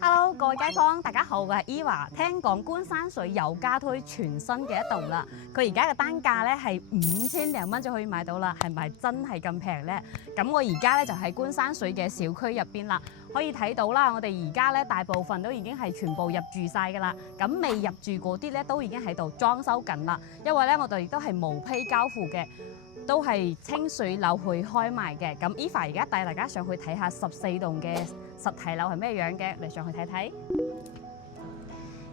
Hello，各位街坊，大家好，我係 Eva。聽講官山水又加推全新嘅一棟啦，佢而家嘅單價咧係5000零蚊就可以買到啦，係咪真係咁平呢？咁我而家咧就喺官山水嘅小區入邊啦，可以睇到啦，我哋而家咧大部分都已經係全部入住晒㗎啦，咁未入住嗰啲咧都已經喺度裝修緊啦，因為咧我哋亦都係無批交付嘅。都係清水樓去開賣嘅，咁 Eva 而家帶大家上去睇下14棟嘅實體樓係咩樣嘅，嚟上去睇睇。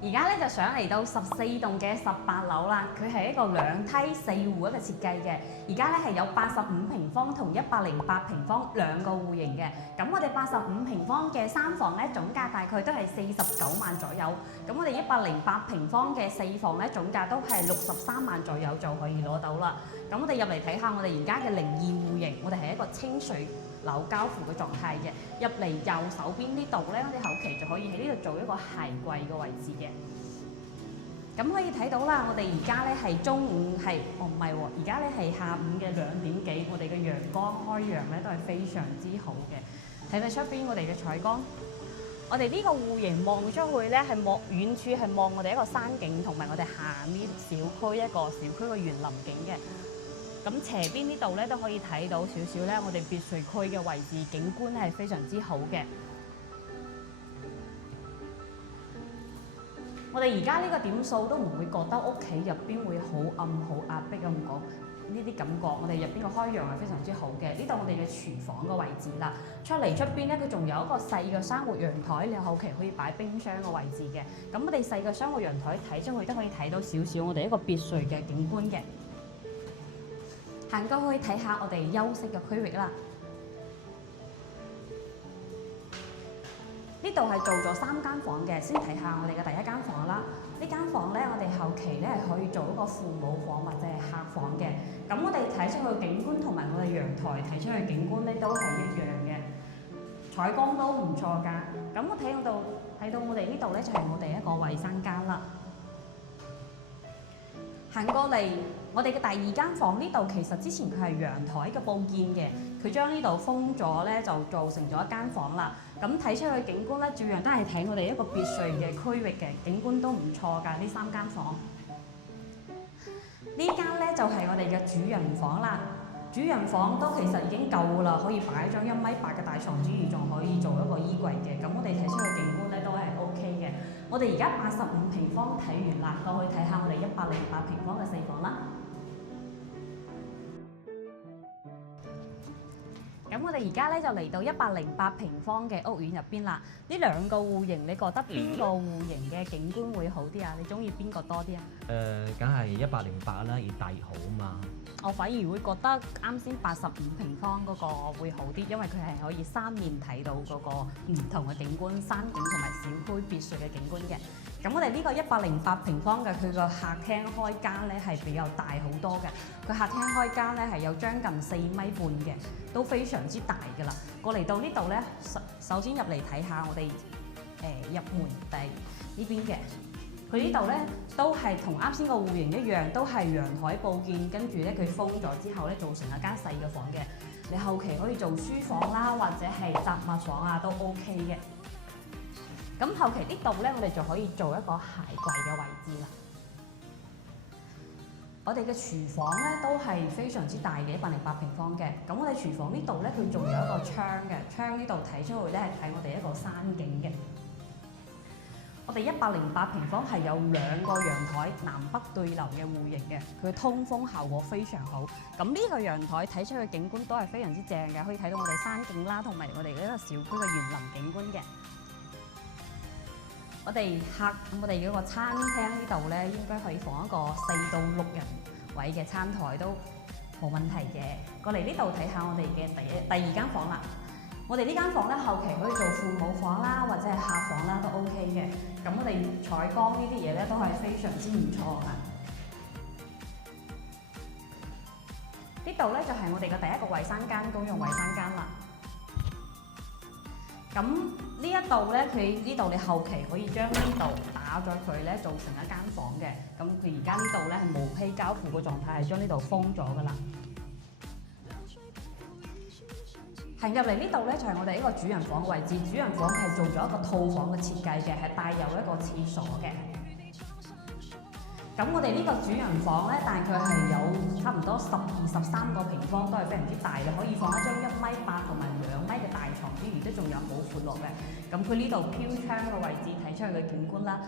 而家咧就上嚟到14棟嘅18樓啦，佢係一個2梯4戶一個設計嘅。而家咧係有85平方同108平方兩個戶型嘅。咁我哋85平方嘅3房咧總價大概都係49萬左右。咁我哋108平方嘅4房咧總價都係63萬左右就可以攞到啦。咁我哋入嚟睇下我哋而家嘅02戶型，我哋係一個清水樓交付嘅狀態嘅。入嚟右手邊呢度咧，我哋後期就可以喺呢度做一個鞋櫃嘅位置嘅。咁可以睇到啦，我哋而家咧係中午係，唔係喎，而家咧係下午嘅2點幾，我哋嘅陽光開陽咧都係非常之好嘅。睇睇出邊我哋嘅採光，我哋呢個戶型望出去咧係望遠處係望我哋一個山景，同埋我哋下面小區一個小區嘅園林景嘅。咁斜邊呢度咧都可以睇到少少咧，我哋別墅區嘅位置景觀係非常之好嘅。我哋而家呢個點數都唔會覺得屋企入邊會好暗好壓迫咁講，呢啲感覺我哋入邊嘅開陽係非常之好嘅。呢度我哋嘅廚房嘅位置啦，出邊咧佢仲有一個細嘅生活陽台，你後期可以擺冰箱嘅位置嘅。咁我哋細嘅生活陽台睇出去都可以睇到少少我哋一個別墅嘅景觀嘅。行過去睇下我哋休息嘅區域啦。呢度係做咗3間房嘅，先睇下我哋嘅第一間房啦。呢間房咧，我哋後期咧係可以做一個父母房或者係客房嘅。咁我哋睇出去景觀同埋我哋陽台睇出去景觀咧都係一樣嘅，採光都唔錯㗎。咁我睇到我哋呢度咧就係我哋一個衞生間啦。行過嚟，我哋嘅第2間房呢度其實之前佢係陽台嘅佈建嘅，佢將呢度封咗咧，就造成咗一間房啦。咁睇出去景觀咧，照樣都係睇我哋一個別墅嘅區域嘅景觀都唔錯㗎。呢3間房，呢間咧就係我哋嘅主人房啦。主人房都其實已經夠㗎啦，可以擺張1.8米嘅大床之餘，仲可以做一個衣櫃嘅。咁我哋睇出去景觀咧都係 OK 嘅。我哋而家85平方睇完啦，過去睇下我哋108平方嘅4房啦。咁我哋而家咧就嚟到108平方嘅屋苑入邊啦。呢2個戶型，你覺得邊個戶型嘅景觀會好啲啊？你中意邊個多啲啊？梗係108啦，越大越好啊嘛。我反而會覺得啱先85平方嗰個會好啲，因為佢係可以3面睇到嗰個唔同嘅景觀，山景同埋小區別墅嘅景觀嘅。咁我哋呢個108平方嘅佢個客廳開間咧係比較大好多嘅，佢客廳開間咧係有將近4.5米嘅，都非常之大㗎啦。過嚟到呢度咧，首先入嚟睇下我哋入門地呢邊嘅。佢呢度咧都係同啱先個戶型一樣，都係陽台佈建，跟住咧佢封咗之後咧，做成一間細嘅房嘅。你後期可以做書房啦，或者係雜物房啊，都 OK 嘅。咁後期呢度咧，我哋就可以做一個鞋櫃嘅位置啦。我哋嘅廚房咧都係非常之大嘅108平方嘅。咁我哋廚房呢度咧，佢仲有一個窗嘅，窗呢度睇出去咧係睇我哋一個山景嘅。我哋108平方係有2個陽台，南北對流嘅戶型嘅，佢通風效果非常好。咁呢個陽台睇出去景觀都係非常之正嘅，可以睇到我哋山景啦，同埋我哋呢個小區嘅園林景觀嘅。我哋嗰個餐廳呢度咧，應該可以放一個4到6人位嘅餐台都冇問題嘅。過嚟呢度睇下我哋嘅第2間房啦。我哋呢間房咧，後期可以做父母房啦，或者係客房啦，都 OK 嘅。咁我哋採光呢啲嘢咧，都係非常之唔錯㗎。呢度咧就係我哋嘅第1個衞生間，公用衞生間啦。咁呢一度咧，佢呢度你後期可以將呢度打咗佢咧，做成一間房嘅。咁佢而家呢度咧係無批交付嘅狀態，係將呢度封咗㗎啦。行入嚟呢度咧就係我哋一個主人房嘅位置，主人房係做咗一個套房嘅設計嘅，係帶有一個廁所嘅。咁我哋呢個主人房咧，大概係有差唔多12、13個平方，都係非常之大嘅，可以放一張1.8米同埋2米嘅大床之餘，都仲有好闊落嘅。咁佢呢度飄窗嘅位置睇出去嘅景觀啦，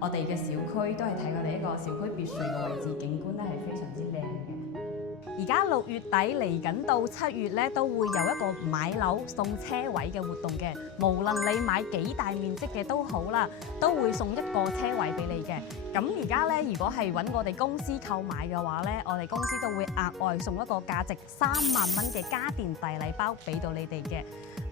我哋嘅小區都係睇我哋一個小區別墅嘅位置，景觀咧係非常之靚嘅。而家6月底嚟緊到7月咧，都會有一個買樓送車位嘅活動嘅。無論你買幾大面積嘅都好啦，都會送一個車位俾你嘅。咁而家咧，如果係揾我哋公司購買嘅話咧，我哋公司都會額外送一個價值3萬蚊嘅家電大禮包俾到你哋嘅。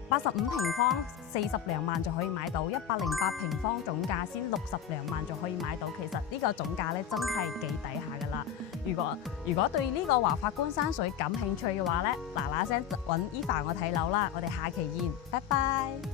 85平方40零萬就可以買到，108平方總價先60零萬就可以買到。其實呢個總價咧真係幾抵下噶啦。如果對呢個華發觀山水感興趣嘅話咧，嗱嗱聲揾Eva我睇樓啦。我哋下期見，拜拜。